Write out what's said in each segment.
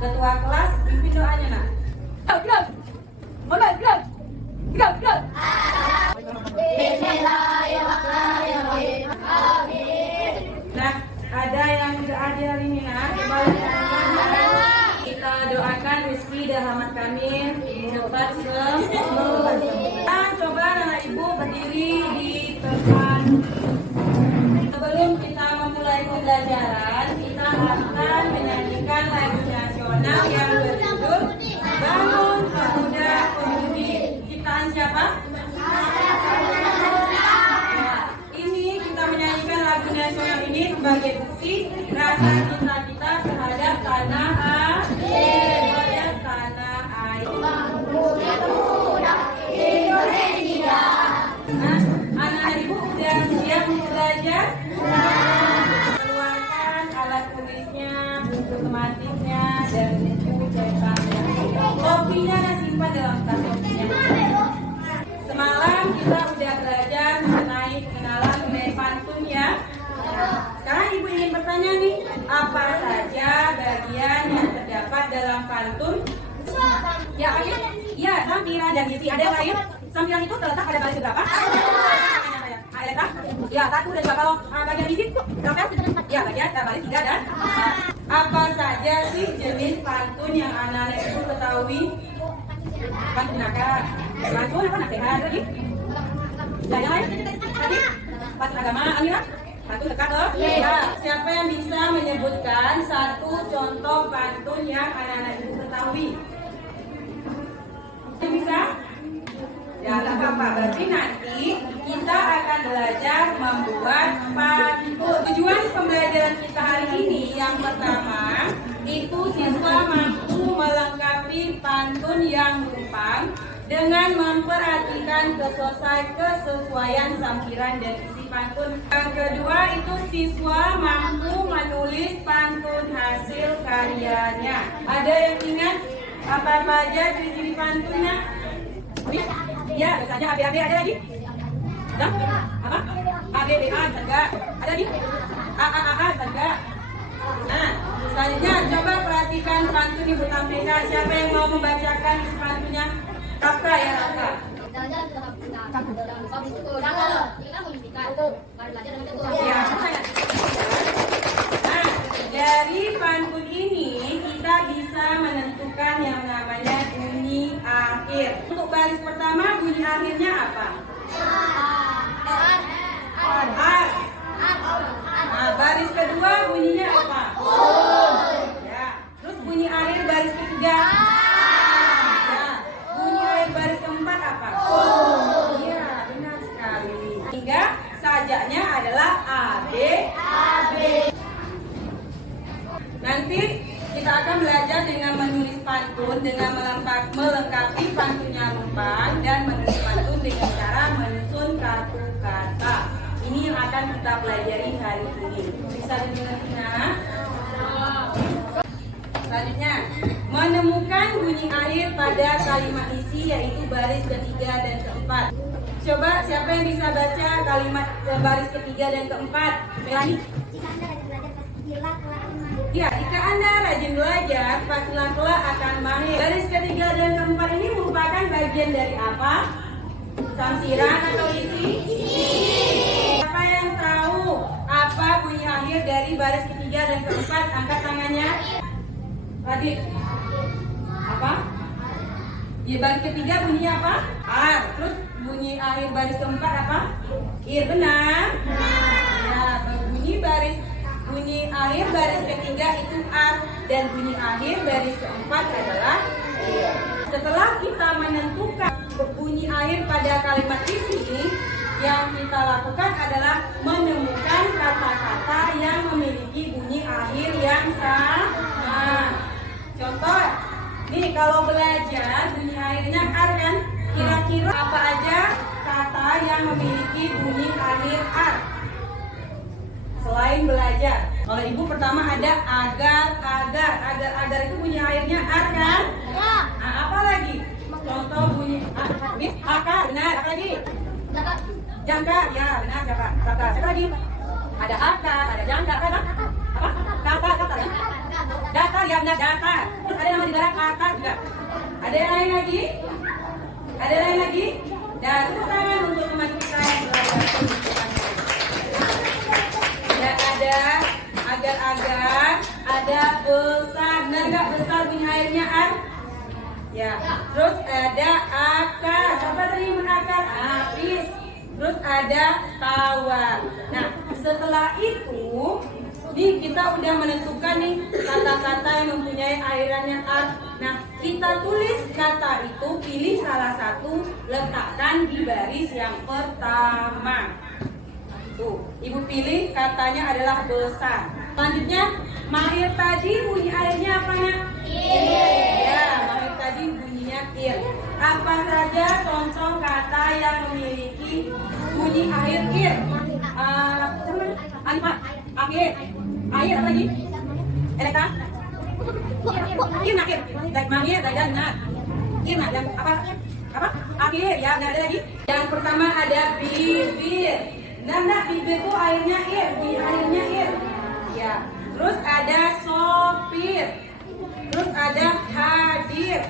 Ketua kelas, pimpin doanya nak. Gerak. Mulai gerak. Gerak, gerak. Nah, ada yang tidak hadir hari ini nak. Kita doakan rezeki dan rahmat kami dapat semua. Coba anak ibu berdiri di depan. Sebelum kita memulai pembelajaran, kita akan menyanyikan lagu nasional yang berjudul Bangun Pemuda Pemudi. Ciptaan siapa? Ini kita menyanyikan lagu nasional ini sebagai bukti rasa cinta kita terhadap tanah air. Terhadap tanah air. Nah, anak ibu udah siap belajar? Keluarkan alat tulisnya, buku tematiknya, dan buku cetaknya. Kopinya simpan dalam tas kopinya. Semalam kita udah belajar mengenai pengenalan mengenai pantun ya. Sekarang ibu ingin bertanya nih, apa saja bagian yang terdapat dalam pantun? Ya, iya, sampiran dan isi. Ada yang lain? Sampiran itu terletak pada baris berapa? Ada ya, 1 dan 2. Kalau bagian isi berapa? Ya, bagian baris 3 dan 4. Apa saja sih jenis pantun yang anak-anak itu ketahui? Pantun nakal, pantun apa nasihat lagi? Yang lain? Tadi pantun agama, Amira? Pantun dekat loh? Ya, siapa yang bisa menyebutkan satu contoh pantun yang anak-anak ibu ketahui? Yang bisa? Ya, tak apa-apa. Berarti nanti kita akan belajar membuat pantun. Tujuan pembelajaran kita hari ini yang pertama itu siswa mampu melengkapi pantun yang merupakan dengan memperhatikan kesesuaian sampiran dan isi pantun. Yang kedua itu siswa mampu menulis pantun hasil karyanya. Ada yang ingat apa aja ciri-ciri pantunnya? Ya, misalnya ABAB ada lagi? Ada? Apa? ABBA enggak? Ada lagi? AAAA enggak? Nah, selanjutnya coba perhatikan pantun Ibu tampilkan. Siapa yang mau membacakan pantunnya? Rafka ya, Rafka. Ya, nah, dari pantun ini kita bisa menentukan yang namanya bunyi akhir. Untuk baris pertama bunyi akhirnya apa? A. Nah, baris kedua bunyinya apa? Ya. Terus bunyi akhir baris ketiga? Ya. Bunyi akhir baris keempat apa? Iya, benar sekali. Hingga sajaknya adalah AB. Nanti kita akan belajar dengan menulis pantun dengan melengkapi pantunnya rumpang dan menulis pantun dengan cara menyusun kartu kata. Ini yang akan kita pelajari hari ini. Bisa didengar? Selanjutnya, menemukan bunyi akhir pada kalimat isi yaitu baris ketiga dan keempat. Coba siapa yang bisa baca kalimat baris ketiga dan keempat? Melani? Ya, jika Anda rajin belajar, pastilah kelak akan mahir. Baris ketiga dan keempat ini merupakan bagian dari apa? Sampiran atau isi? Siapa yang tahu apa bunyi akhir dari baris ketiga dan keempat? Angkat tangannya. Radit. Apa? Di baris ketiga bunyinya apa? A. Terus bunyi akhir baris keempat apa? Iya, benar. Ya, bunyi akhir baris ketiga itu A dan bunyi akhir baris keempat adalah I. Setelah kita menentukan bunyi akhir pada kalimat isi ini, yang kita lakukan adalah menemukan kata-kata yang memiliki bunyi akhir yang sama. Contoh, nih kalau belajar bunyi akhirnya R kan? Kira-kira apa aja kata yang memiliki bunyi akhir R? Selain belajar, kalau ibu pertama ada agar itu bunyi akhirnya R kan? Ya. Nah, apa lagi? Contoh bunyi akar, benar. Apa lagi? Jangka, ya benar jangka. Siapa lagi? Ada akar, ada jangka, apa? Kata ya? Data datar ya benar datar. Terus ada nama negara Qatar juga. Ada yang lain lagi? Ada yang lain lagi? Dan tepuk tangan untuk teman kita yang belajar. Dan ada agar-agar, ada besar, benar nggak besar bunyi airnya ar? Ya. Terus ada akar. Siapa sering mengakar? Apis. Terus ada tawar. Nah, setelah itu, nih kita udah menentukan nih kata-kata yang mempunyai airan yang ar. Nah, kita tulis kata itu, pilih salah satu, letakkan di baris yang pertama. Tuh, ibu pilih katanya adalah besar. Selanjutnya, Mahir tadi bunyi airnya apa nak? Ya, Mahir tadi bunyinya ir. Apa saja contoh kata yang memiliki bunyi air ir? Anfa, akhir, air apa lagi? Eleka? Ir nak ir, Mahir dan nak. Ir nak yang apa? Apa? Akhir ya, nggak ada lagi. Yang pertama ada bibir. Nah, bibir itu airnya ir, bunyi airnya ir. Ya. Terus ada sopir. Terus ada hadir.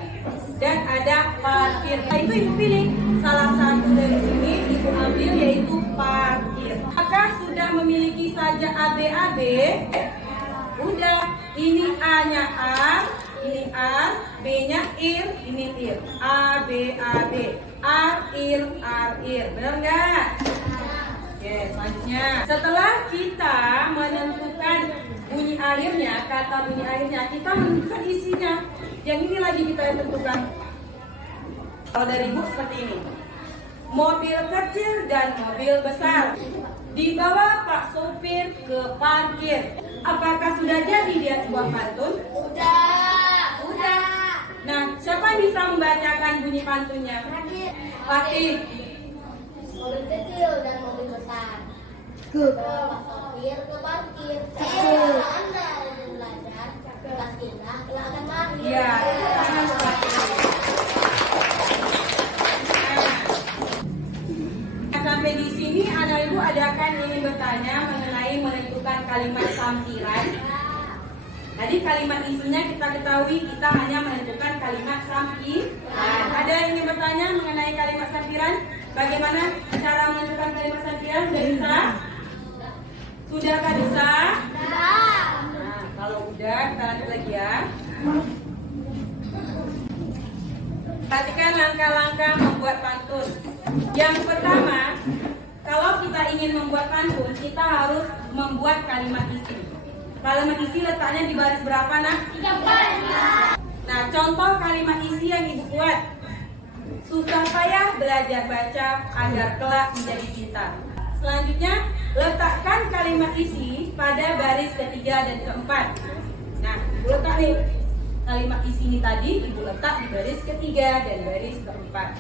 Dan ada parkir. Nah, itu ibu pilih salah satu dari sini, ibu ambil yaitu parkir. Apakah sudah memiliki saja ABAB? Udah. Ini A-nya A, ini A, B-nya ir, ini ir. A, B, A, B. A, ir, A, ir. Benar nggak? Oke, selanjutnya. Setelah kita menentukan bunyi akhirnya, kata bunyi akhirnya, kita menentukan isinya. Yang ini lagi kita tentukan. Kalau dari buku seperti ini. Mobil kecil dan mobil besar. Dibawa Pak sopir ke parkir. Apakah sudah jadi dia sebuah pantun? Udah. Nah, siapa yang bisa membacakan bunyi pantunnya? Fatih. Mobil kecil dan mobil besar. Bawa sopir ke parkir. Anda rajin belajar, kelas indah, kelak akan mahir. Iya. Sampai di sini anak ibu adakan ingin bertanya mengenai menentukan kalimat sampiran. Tadi kalimat isinya kita ketahui, kita hanya menentukan kalimat sampiran. Ada yang ingin bertanya mengenai kalimat sampiran? Bagaimana cara menentukan kalimat sampiran? Sudah bisa? Sudahkah bisa? Nah, kalau udah kita lanjut lagi ya. Perhatikan langkah-langkah membuat pantun. Yang pertama, kalau kita ingin membuat pantun, kita harus membuat kalimat isi. Kalimat isi letaknya di baris berapa, nak? 3. Nah, contoh kalimat isi yang ibu buat. Susah payah belajar baca agar kelak menjadi pintar. Selanjutnya, letakkan kalimat isi pada baris ketiga dan keempat. Nah, ibu letak nih. Kalimat isi ini tadi ibu letak di baris ketiga dan baris keempat.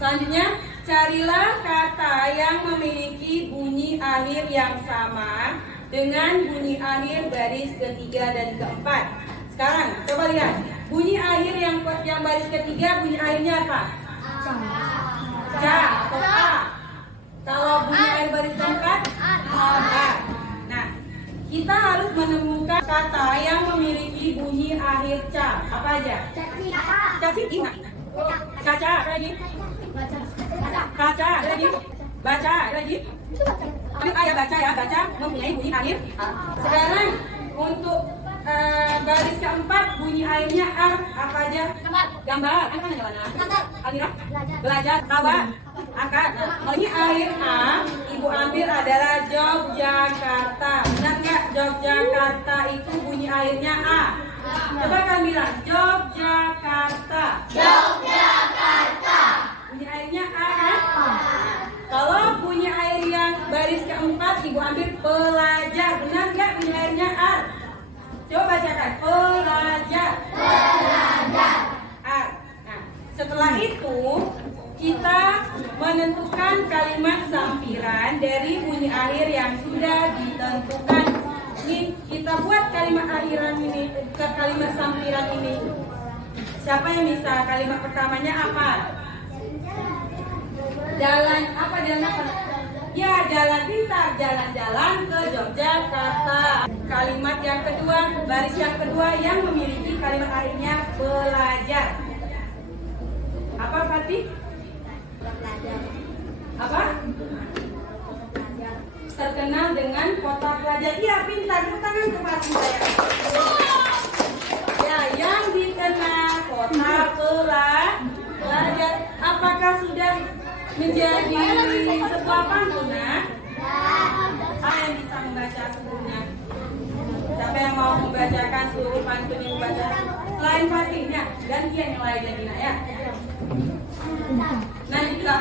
Selanjutnya, carilah kata yang memiliki bunyi akhir yang sama dengan bunyi akhir baris ketiga dan keempat. Sekarang, coba lihat. Bunyi akhir yang baris ketiga, bunyi akhirnya apa? Ca atau A. Kalau bunyi akhir baris keempat, A. Nah, kita harus menemukan kata yang memiliki bunyi akhir ca. Apa aja? Caci, ingat. Caca, lagi. Kaca, lagi. Baca, lagi. Ayo ayah baca ya, baca mempunyai bunyi akhir A. Sekarang untuk baris keempat bunyi akhirnya A. Apa aja? Gambar. Kan ada mana? Alira. Belajar. Tawa. Akar. Kalau ini akhir A, ibu ambil adalah Yogyakarta. Benar nggak? Yogyakarta itu bunyi akhirnya A. Coba kalian bilang Yogyakarta. Yogyakarta. Bunyi akhirnya A kan? Kalau bunyi akhir yang baris keempat ibu ambil pelajar. Benar nggak bunyi akhirnya A? Coba bacakan pelajar. Pelajar. A. Nah, setelah itu kita menentukan kalimat sampiran dari bunyi akhir yang sudah ditentukan. Nih, kita buat kalimat akhiran ini, ke kalimat sampiran ini. Siapa yang bisa? Kalimat pertamanya apa? Jalan apa? Jalan apa? Ya, jalan pintar, jalan-jalan ke Yogyakarta. Kalimat yang kedua, baris yang kedua yang memiliki kalimat akhirnya belajar. Apa Fatih? Belajar. Apa? Terkenal dengan kota pelajar. Iya, pintar. Tepuk tangan ke Fatih saya. Ya, yang dikenal kota pelajar. Apakah sudah menjadi sebuah pantun? Apa yang bisa membaca sebelumnya? Siapa yang mau membacakan seluruh pantun yang dibaca? Selain Fatihnya, gantian yang lain lagi nak ya. Nah, kita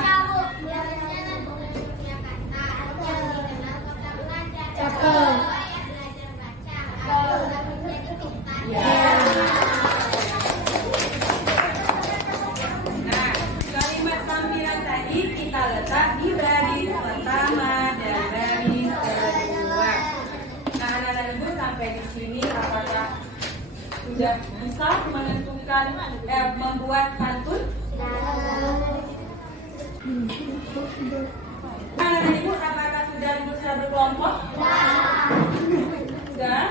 Nah, kalimat sampiran tadi kita letak di baris pertama dan baris kedua. Nah, anak-anak ibu sampai di sini apakah sudah bisa menentukan membuat pantun? Anak-anak ibu apakah sudah bisa berkelompok? Sudah?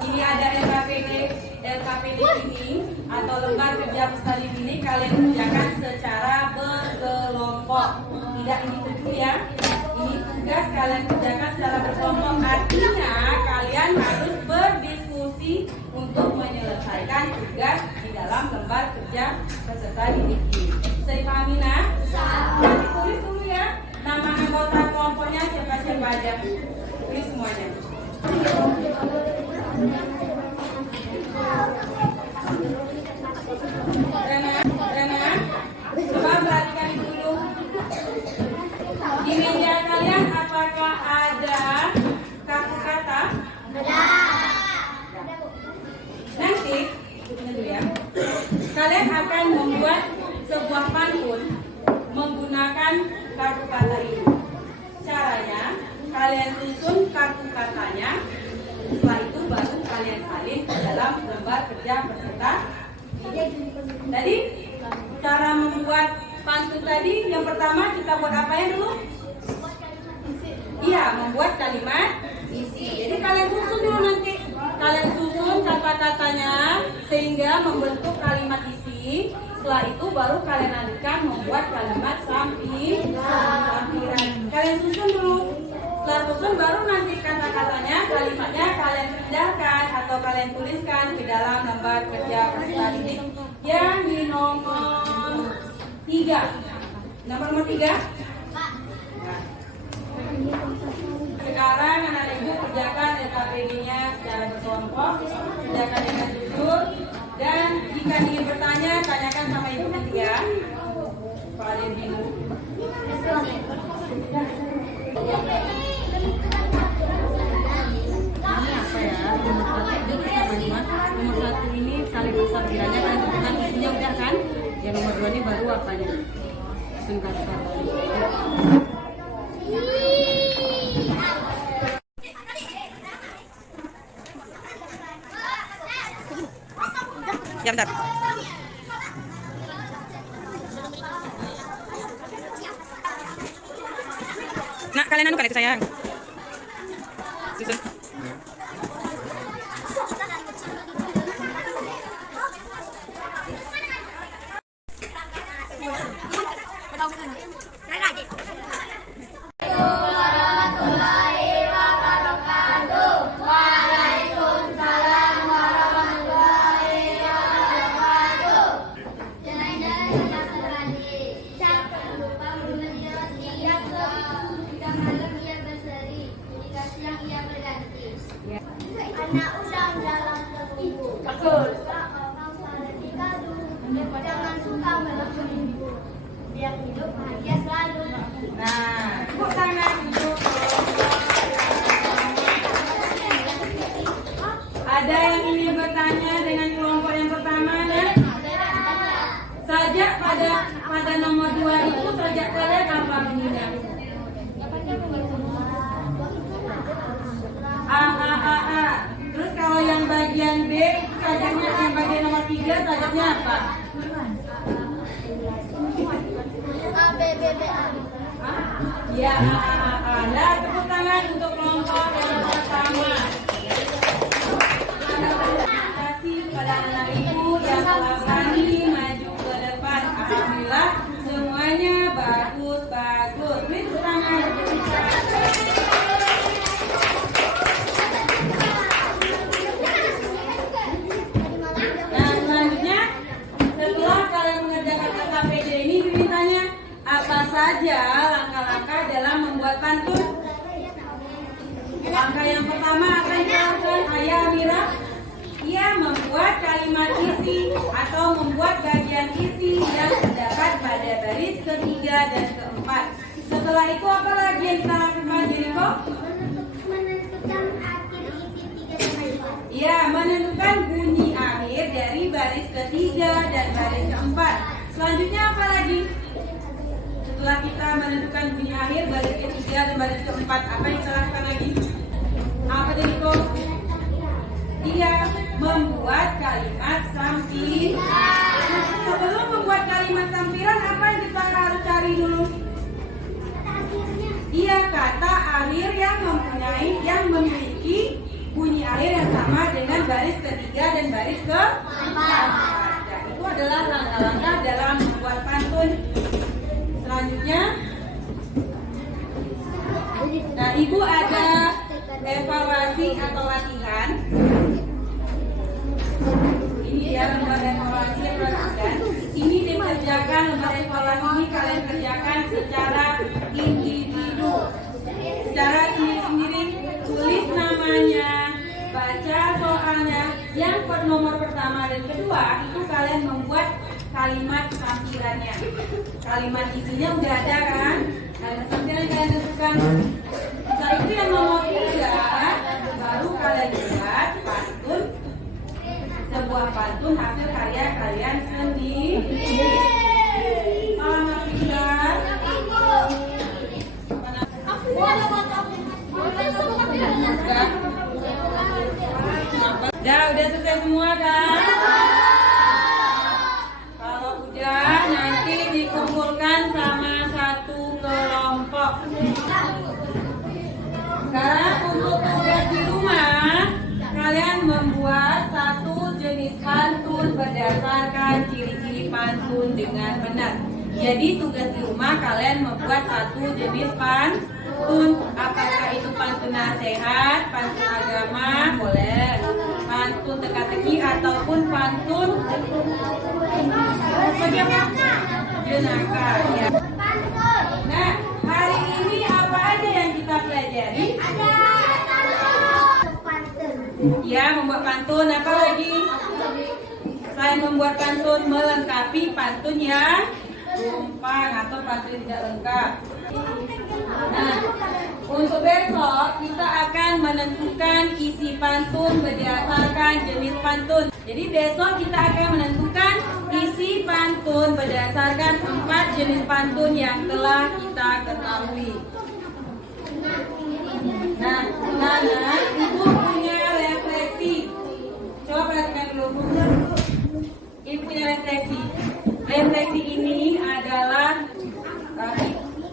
Ini ada LKPD ini atau lembar kerja peserta ini kalian kerjakan secara berkelompok. Tidak individu ya. Ini tugas kalian kerjakan secara berkelompok. Artinya kalian harus berdiskusi untuk menyelesaikan tugas di dalam lembar kerja peserta didik ini. Bisa dipahami nah? Nanti tulis dulu ya. Nama anggota kelompoknya siapa-siapa aja. Tulis semuanya. Rena, coba perhatikan dulu. Di meja kalian apakah ada kartu kata? Nanti, ikutin dulu ya. Kalian akan membuat sebuah pantun menggunakan kartu kata ini. Caranya, kalian susun kartu katanya. Setelah itu baru kalian salin ke dalam lembar kerja peserta. Jadi cara membuat pantun tadi yang pertama kita buat apa ya dulu? Iya, membuat kalimat isi. Jadi kalian susun dulu nanti. Kalian susun kata-katanya sehingga membentuk kalimat isi. Setelah itu baru kalian lanjutkan membuat kalimat sampiran. Kalian susun dulu. Setelah susun baru nanti kata-katanya, kalimatnya kalian pindahkan atau kalian tuliskan di dalam lembar kerja peserta didik yang di nomor 3. Nomor 3. Sekarang anak ibu kerjakan LKPD-nya secara berkelompok, kerjakan dengan jujur, dan jika ingin bertanya, tanyakan sama ibu nanti ya. Kalau ada yang bingung. Ini apa ya? Nomor 1 ini saling bersabirannya kan tentukan isinya udah kan? Yang nomor 2 ini baru apanya? Susun kata-kata. Ya bentar. Nak, kalian anu kan itu sayang. Susun. Yang ia berseri, jika siang ia berganti. Ya, nah, tepuk tangan untuk kelompok yang pertama. Terima kasih kepada anak ibu yang telah berani maju ke depan. Alhamdulillah, semuanya bagus. Beri tepuk tangan. Nah, selanjutnya, setelah kalian mengerjakan KKPD ini, dimintanya apa saja langkah-langkah dalam membuat pantun? Langkah yang pertama akan dilakukan Ayah Amira. Ia membuat kalimat isi atau membuat bagian isi yang terdapat pada baris ketiga dan keempat. Setelah itu apa lagi yang kita lakukan, Jeniko? Menentukan akhir isi 3 dan 4. Ya, menentukan bunyi akhir dari baris ketiga dan baris keempat. Selanjutnya apa lagi? Setelah kita menentukan bunyi akhir baris ketiga dan baris keempat, apa yang kita lakukan lagi? Apa Jeniko? Dia membuat kalimat sampiran. Sebelum membuat kalimat sampiran, apa yang kita harus cari dulu? Dia kata akhir yang memiliki bunyi akhir yang sama dengan baris ketiga dan baris keempat. Dan itu adalah langkah-langkah dalam membuat pantun. Selanjutnya, nah ibu ada evaluasi atau latihan. Ini dia lembar evaluasi yang perhatikan. Ini dikerjakan, lembar evaluasi ini kalian kerjakan secara individu, secara sendiri-sendiri. Tulis namanya, baca soalnya. Yang nomor pertama dan kedua itu kalian membuat kalimat sampirannya. Kalimat isinya udah ada kan? Kalimat sampiran kalian tentukan. Setelah itu yang nomor 3 baru kalian buat pantun. Sebuah pantun hasil karya kalian sendiri. Selamat tinggal. Udah selesai semua kan? Kalau udah nanti dikumpulkan sama satu kelompok. Sekarang untuk tugas di rumah, kalian membuat satu jenis pantun berdasarkan ciri-ciri pantun dengan benar. Jadi tugas di rumah kalian membuat satu jenis pantun. Apakah itu pantun nasihat, pantun agama, boleh. Pantun teka-teki ataupun pantun jenaka. Ya. Nah, hari ini apa aja yang kita pelajari? Ya, membuat pantun. Apa lagi? Selain membuat pantun, melengkapi pantun yang tumpang atau pantun tidak lengkap. Nah, untuk besok kita akan menentukan isi pantun berdasarkan jenis pantun. Jadi besok kita akan menentukan isi pantun berdasarkan 4 jenis pantun yang telah kita ketahui. Nah, ibu punya refleksi. Coba perhatikan dulu. Ibu punya refleksi. Refleksi ini adalah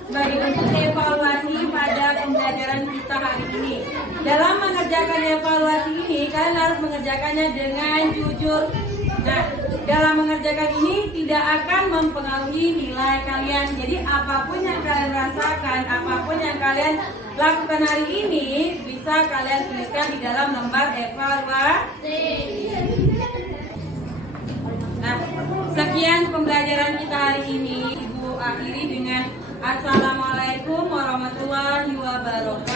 sebagai bentuk evaluasi pada pembelajaran kita hari ini. Dalam mengerjakan evaluasi ini, kalian harus mengerjakannya dengan jujur. Nah, dalam mengerjakan ini tidak akan mempengaruhi nilai kalian. Jadi apapun yang kalian rasakan, apapun yang kalian lakukan hari ini, bisa kalian tuliskan di dalam lembar evaluasi. Nah, sekian pembelajaran kita hari ini. Ibu akhiri dengan Assalamualaikum warahmatullahi wabarakatuh.